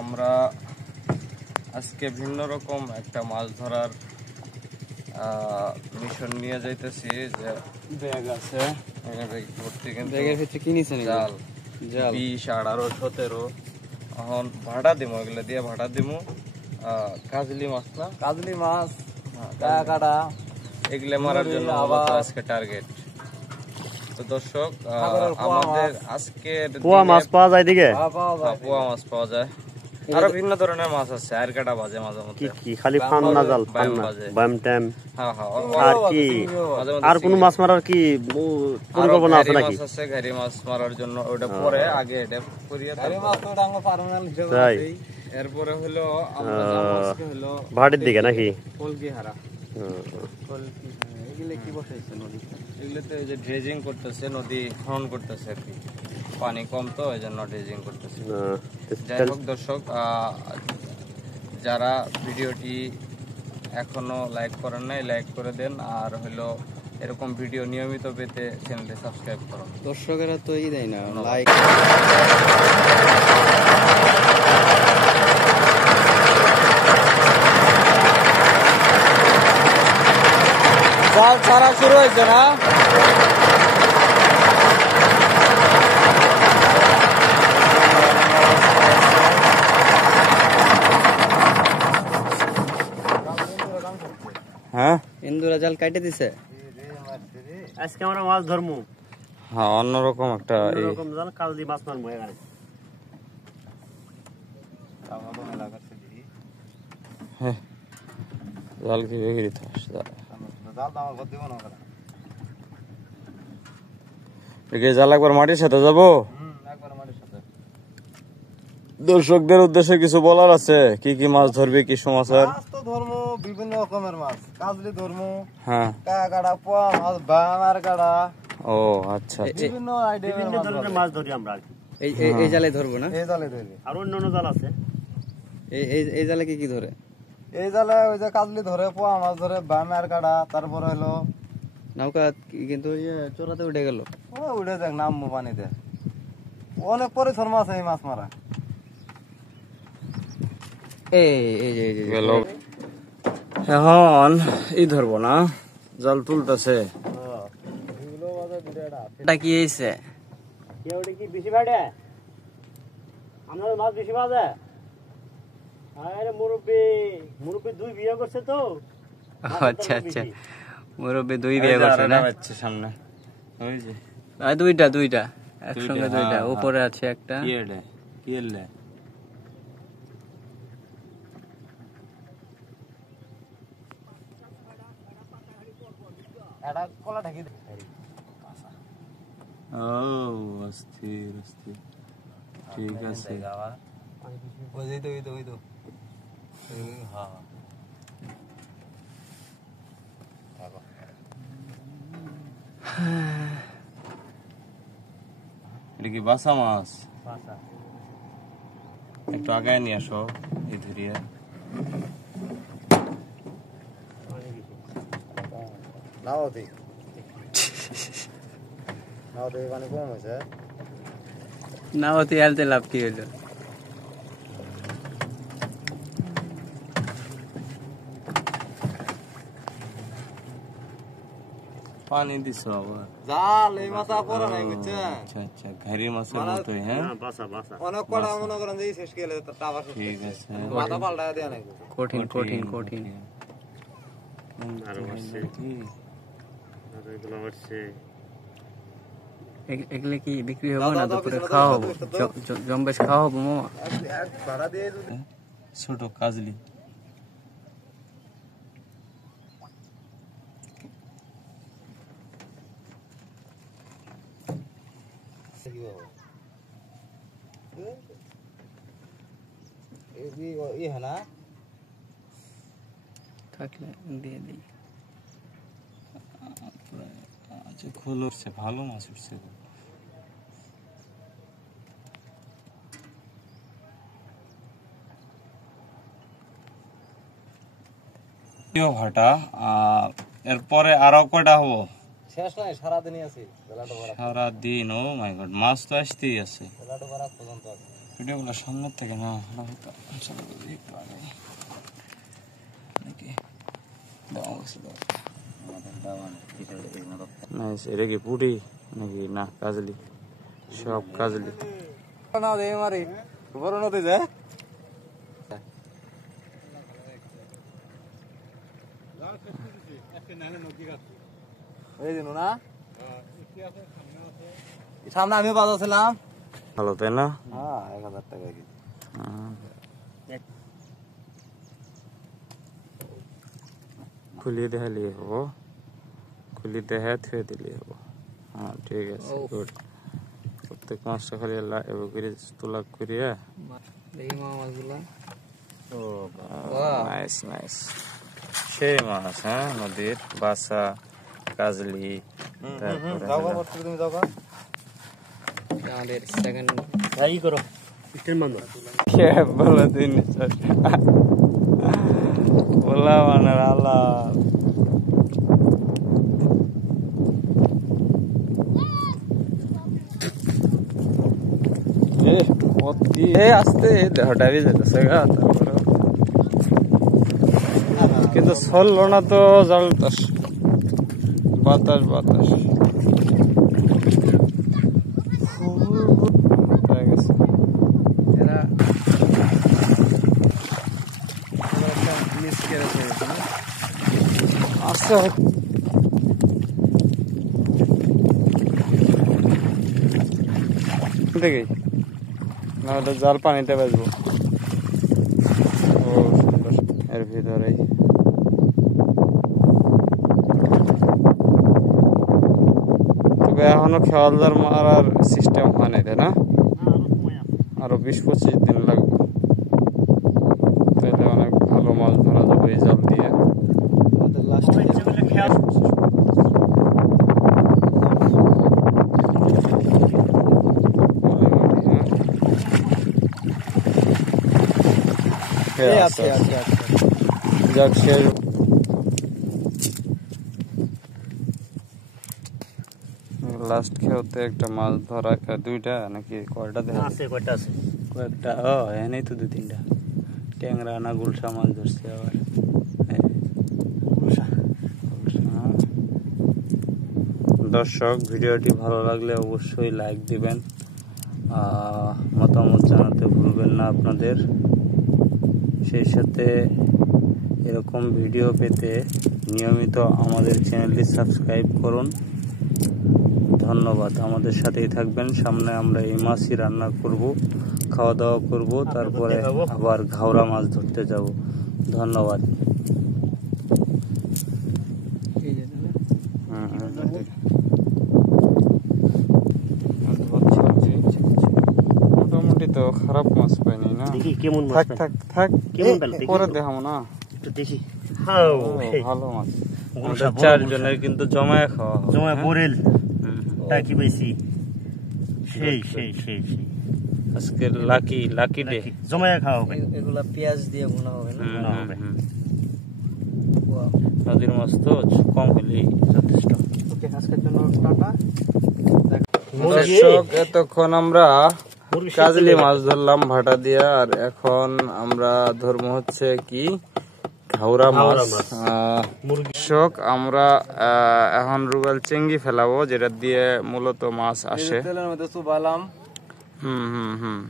আমরা আজকে ভিন্ন রকম একটা মাছ ধরার মিশন নিয়ে যাইতেছি। যে ব্যাগ আছে, ব্যাগের ভিতরে কি নিছেন? জাল 20, 18, 17 এখন ভাড়া দিমু, এগুলো দিয়ে ভাড়া দিমু। কাজলি মাছ না, কাজলি মাছ, কাটা এগুলো মারার জন্য আজকে টার্গেট। তো দর্শক, আমাদের আজকে পোয়া মাছ পাওয়া যায় দিকে, পোয়া মাছ পাওয়া যায়, আরো ভিন্ন ধরনের মাছ আছে। আর কাটা বাজে মাঝে মধ্যে, কি খালি ফান না জাল, ফান না বাম টাইম। আর কি আর কোন মাছ মারার কি পরিকল্পনা আছে নাকি? মাছ আছে ঘারি মাছ মারার জন্য, ওটা পরে আগে এটা করিয়া ঘারি মাছ তো ডাঙ্গা পার্মানেন্ট হিসেবে আছে। এরপরে হলো আমরা আজকে হলো ভাড়ের দিকে নাকি কলকি হারা, কলকি এগুলা কি বসাইছে নদী, এগুলোতে যে ড্রেজিং করতেছে, নদী খনন করতেছে আর কি, পানি কম তো এই জন্য ড্রেজিং করতেছে। যাই হোক দর্শক, যারা ভিডিওটি এখনো লাইক করেন নাই লাইক করে দেন, আর হলো এরকম ভিডিও নিয়মিত পেতে চ্যানেলটি সাবস্ক্রাইব করুন। দর্শকেরা তো ই দেয় না লাইক। জাল ছাড়া শুরু হয়েছে না? হ্যাঁ, ইন্দুরা জাল কাটে দিছে আজকে আমরা মাছ ধরমু। হ্যাঁ, অন্যরকম একটা এরকম জাল কাজলি মাছ মারমু এখানে। হ্যাঁ, জাল কি বেগিরি থাস জাল আমার গদ দিব না করে। একে জাল একবার মাটির সাথে যাবো। একবার মাটির সাথে। দর্শকদের উদ্দেশ্যে কিছু বলার আছে? কি কি মাছ ধরবে, কি সমাচার? মাছ তো ধরমু বিভিন্ন রকমের মাছ, কাজলি ধরমু, হ্যাঁ, কাটা, পোয়া মাছ, বামার কাটা। ও আচ্ছা, বিভিন্ন ধরনের মাছ ধরি আমরা। এই জালে ধরবো না? এই জালে ধরবে। আর অন্য অন্য জাল আছে। এই জালে কি কি ধরে? এই জালে ওই যে কাজলি ধরে, পোয়া মাছ ধরে, বামার কাটা, তারপরে হলো নৌকা। কিন্তু চোরাতে উঠে গেল, ও উঠে যাক, নামবো পানিতে। অনেক পরিশ্রম আছে এই মাছ মারা। এখন এই ধরবো না, জাল তুলতেছে। এটা কি হয়েছে? কি বেশি বাড়ে? আপনাদের মাছ বেশি বাজে? আরে মুরব্বি 2 বিয়ে করছে তো। আচ্ছা আচ্ছা, মুরব্বি 2 বিয়ে করছে না? সামনে ওই যে দুইটা একসঙ্গে, দুইটা উপরে আছে একটা। কি এলে কি এলে এটা কলা ঢাকি দে। ও অস্থির অস্থির, ঠিক আছে। ওই তো হ্যাঁ, এটা কি বাসা মাছ? একটু আগায় নিয়ে আসো এই ধরিয়ে। নাওতে আলতে লাভ কি হলো? পানি দিছ আবার? জাল এই মাছা পড়া নাই বুঝছ? আচ্ছা আচ্ছা, ঘারি মাছের মতই। হ্যাঁ, বাসা অনেক কড়া মনে করেন যে শেষ গেলে তাবা। ঠিক আছে, মাথা পাল্টা দেয়া নাই। কঠিন কঠিন কঠিন। আর আসছে কি, আর এগুলো আসছে। এগুলো কি বিক্রি হবে না? দুপুরে খাওয়া হবে, জম্বেশ খাওয়া হবে। ভাড়া দিয়ে ছোট কাজলি। থাকলে দিয়ে দিই। আচ্ছা, খোল উঠছে, ভালো মাছ উঠছে। ভাটা, এরপরে আরো কয়টা হবো? শেষ নাই, সারাদিনই আছে। সারাদিন। ও মাই গড, মাছ তো আসতেই আছে। ভিডিওগুলো সামনের থেকে না হয়তো একটু আগে নাকি এটা কি পুরি নাকি না কাজলি সব কাজলি বড় নদী যে সামনে আমিও বাজাচ্ছিলাম ভালো তাই না 1000 টাকা কেজি খুলিয়ে দেখালে হবো খুলি দেখা থুয়ে দিলে হবো হ্যাঁ ঠিক আছে গুড প্রত্যেক মাছটা খালি এবার করে তোলা করিয়া দেখি মাছগুলা ও নাইস নাইস সেই মাছ হ্যাঁ নদীর বাসা কাজলি আমাদের সেকেন্ড ট্রাই করো স্টেন মানো কে বলা দিন বলা মানে আল্লাহ আসতে দেহটা বি যেতেছে গা কিন্তু চললো না তো জলটাস বাতাস বাতাস এরা আচ্ছা দেখি না হলে জাল পানিতে বাজবো ও সুন্দর এর ভিতরেই তবে এখনো খেয়ালদার মারার সিস্টেম হয় নাই তাই না আরো 20-25 দিন লাগবে তাহলে অনেক ভালো মাছ ধরা যাবে এই জাল দিয়ে যাক শেষ লাস্ট খেতে একটা মাছ ধরা দুইটা নাকি কয়টা দেখা আছে কয়টা আছে কয়েকটা ও এনেই তো 2-3টা ট্যাংরা না গুলশা মাছ ধরছে আবার দর্শক ভিডিওটি ভালো লাগলে অবশ্যই লাইক দিবেন মতামত জানাতে ভুলবেন না আপনাদের সেই সাথে এরকম ভিডিও পেতে নিয়মিত আমাদের চ্যানেলটি সাবস্ক্রাইব করুন ধন্যবাদ আমাদের সাথেই থাকবেন সামনে আমরা এই মাছই রান্না করব খাওয়া দাওয়া করব তারপরে আবার ঘাওড়া মাছ ধরতে যাব ধন্যবাদ মোটামুটি তো খারাপ মাছ পাইনি না কেমন থাক থাক থাক কেমন পরে দেখাবো না দেখি ভালো মাছ আমাদের 4 জনের কিন্তু জমায়ে খাওয়া হবে জমায়ে বরেল টাকি পাইছি সেই সেই সেই সেই আজকে লাকি ডে জমায়ে খাওয়া হবে এগুলা পেঁয়াজ দিয়ে ভুনা হবে না হবে নদীর মাছ তো কম হলেই যথেষ্ট ওকে আজকের জন্য টাটা দর্শক এতক্ষণ আমরা কাজলি মাছ ধরলাম ভাটা দিয়ে আর এখন আমরা ধর্ম হচ্ছে কি ঘাওড়া মাছ দর্শক আমরা এখন রুবেল চেঙ্গি ফেলাবো যেটা দিয়ে মূলত মাছ আসে তেলের মধ্যে চুবালাম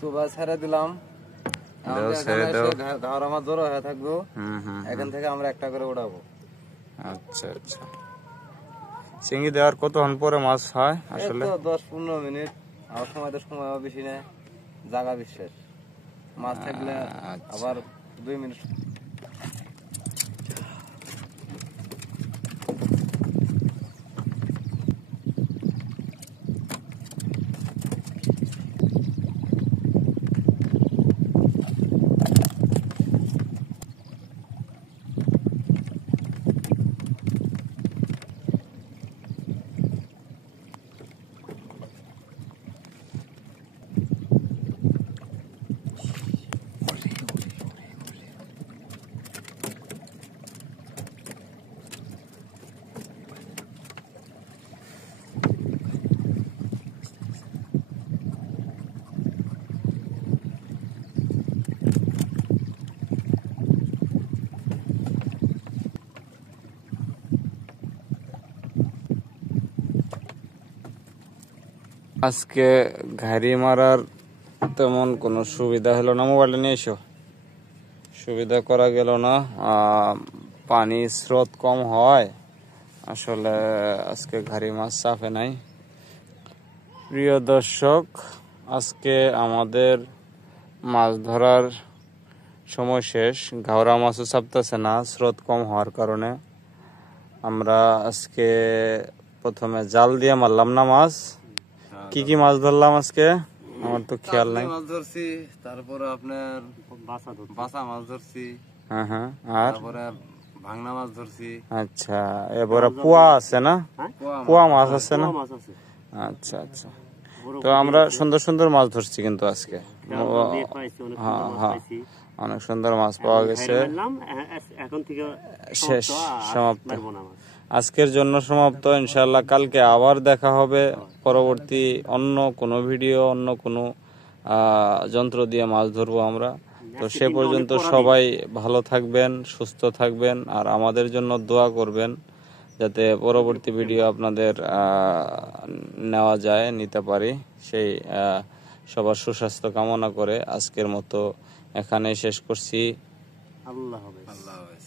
চুবা ছেড়ে দিলাম ঘাওড়া মাছ জড়ো হয়ে থাকবো এখান থেকে আমরা একটা করে উঠাবো আচ্ছা আচ্ছা চিংড়ি দেওয়ার কতক্ষণ পরে মাছ হয় আসলে 10-15 মিনিট আমার সময় তো সময় বেশি নেই জায়গা বিশেষ মাছ থাকলে আবার 2 মিনিট আজকে ঘাড়ি মারার তেমন কোনো সুবিধা হলো না। মোবাইলটা নিয়ে এসো। সুবিধা করা গেল না, পানি স্রোত কম হয়, আসলে আজকে ঘাড়ি মাছ চাপে নাই। প্রিয় দর্শক, আজকে আমাদের মাছ ধরার সময় শেষ। ঘাওড়া মাছও চাপতেছে না স্রোত কম হওয়ার কারণে। আমরা আজকে প্রথমে জাল দিয়ে মারলাম না মাছ। কি কি মাছ ধরলাম আজকে আমার তো খেয়াল নাই। মাছ ধরছি, তারপরে আপনার বাসা মাছ ধরছি, হ্যাঁ, আর তারপরে ভাঙনা মাছ ধরছি। আচ্ছা, এবারে পোয়া আছে না? পোয়া মাছ আছে না? আচ্ছা আচ্ছা, তো আমরা সুন্দর সুন্দর মাছ ধরছি কিন্তু আজকে। হ্যাঁ, অনেক সুন্দর মাছ পাওয়া গেছে। শেষ, সমাপ্ত। আজকের জন্য সমাপ্ত। ইনশাআল্লাহ কালকে আবার দেখা হবে পরবর্তী অন্য কোনো ভিডিও, অন্য কোনো যন্ত্র দিয়ে মাছ ধরবো আমরা। তো সে পর্যন্ত সবাই ভালো থাকবেন, সুস্থ থাকবেন, আর আমাদের জন্য দোয়া করবেন যাতে পরবর্তী ভিডিও আপনাদের নেওয়া যায়, নিতে পারি। সেই সবার সুস্বাস্থ্য কামনা করে আজকের মতো এখানে শেষ করছি। আল্লাহ হাফেজ।